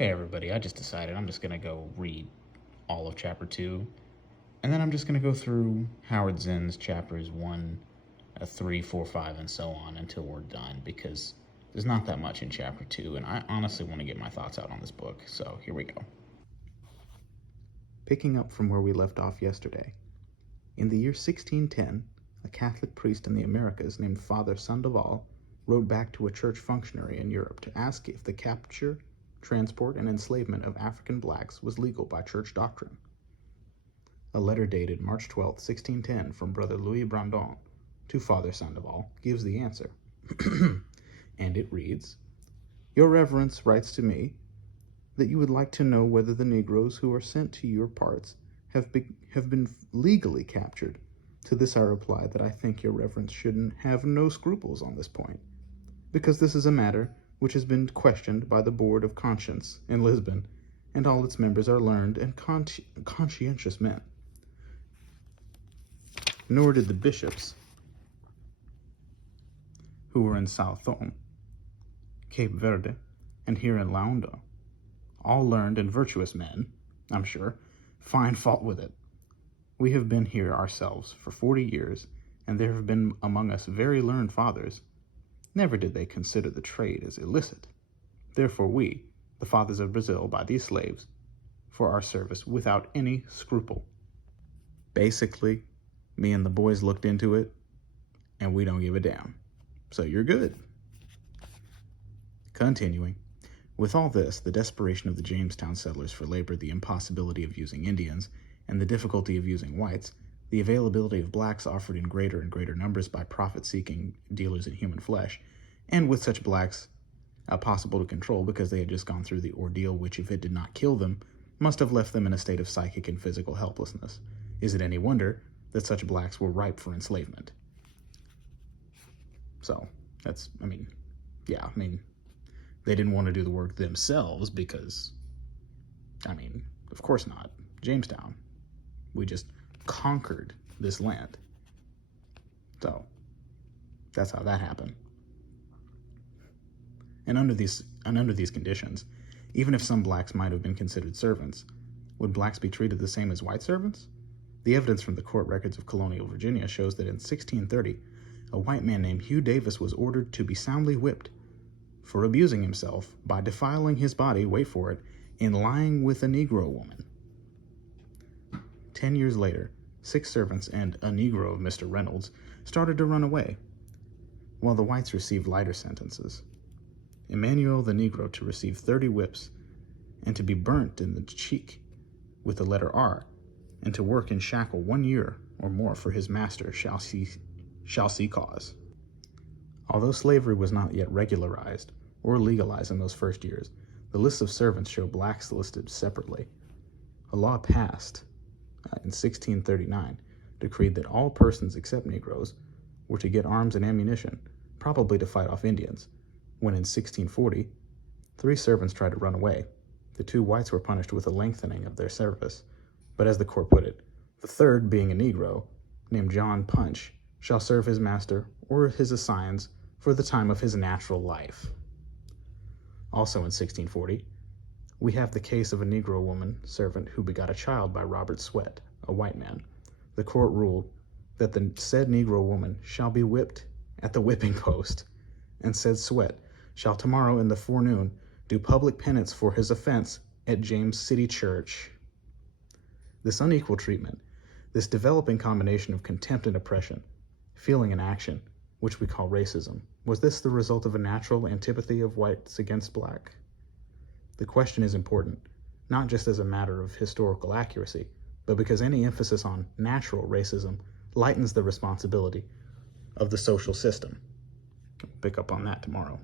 Hey everybody, I just decided I'm just going to go read all of chapter 2, and then I'm just going to go through Howard Zinn's chapters 1, 3, 4, 5, and so on until we're done, because there's not that much in chapter 2, and I honestly want to get my thoughts out on this book, so here we go. Picking up from where we left off yesterday, in the year 1610, a Catholic priest in the Americas named Father Sandoval wrote back to a church functionary in Europe to ask if the capture, transport, and enslavement of African blacks was legal by church doctrine. A letter dated March 12, 1610, from Brother Louis Brandon to Father Sandoval gives the answer, and it reads, "Your Reverence writes to me that you would like to know whether the Negroes who are sent to your parts have been legally captured. To this I reply that I think your Reverence should have no scruples on this point, because this is a matter which has been questioned by the Board of Conscience in Lisbon, and all its members are learned and conscientious men. Nor did the bishops, who were in Sao Thome, Cape Verde, and here in Launda, all learned and virtuous men, I'm sure, find fault with it. We have been here ourselves for 40 years, and there have been among us very learned fathers. Never did they consider the trade as illicit. Therefore we, the fathers of Brazil, buy these slaves for our service without any scruple." Basically, me and the boys looked into it, and we don't give a damn. So you're good. Continuing. With all this, the desperation of the Jamestown settlers for labor, the impossibility of using Indians, and the difficulty of using whites, the availability of blacks offered in greater and greater numbers by profit-seeking dealers in human flesh, and with such blacks possible to control because they had just gone through the ordeal which, if it did not kill them, must have left them in a state of psychic and physical helplessness. Is it any wonder that such blacks were ripe for enslavement? So, they didn't want to do the work themselves because, of course not. Jamestown. We just conquered this land. So, that's how that happened. And under these conditions, even if some blacks might have been considered servants, would blacks be treated the same as white servants? The evidence from the court records of colonial Virginia shows that in 1630, a white man named Hugh Davis was ordered to be soundly whipped for abusing himself by defiling his body, wait for it, in lying with a Negro woman. 10 years later, 6 servants and a Negro of Mr. Reynolds started to run away, while the whites received lighter sentences. Emmanuel the Negro to receive 30 whips and to be burnt in the cheek with the letter R, and to work in shackle 1 year or more for his master shall see cause. Although slavery was not yet regularized or legalized in those first years, the lists of servants show blacks listed separately. A law passed in 1639 decreed that all persons except Negroes were to get arms and ammunition, probably to fight off Indians, when in 1640, 3 servants tried to run away. The 2 whites were punished with a lengthening of their service, but as the court put it, the third, being a Negro, named John Punch, shall serve his master or his assigns for the time of his natural life. Also in 1640, we have the case of a Negro woman servant who begot a child by Robert Swett, a white man. The court ruled that the said Negro woman shall be whipped at the whipping post, and said Swett shall tomorrow in the forenoon do public penance for his offense at James City Church. This unequal treatment, this developing combination of contempt and oppression, feeling and action, which we call racism, was this the result of a natural antipathy of whites against black? The question is important, not just as a matter of historical accuracy, but because any emphasis on natural racism lightens the responsibility of the social system. Pick up on that tomorrow.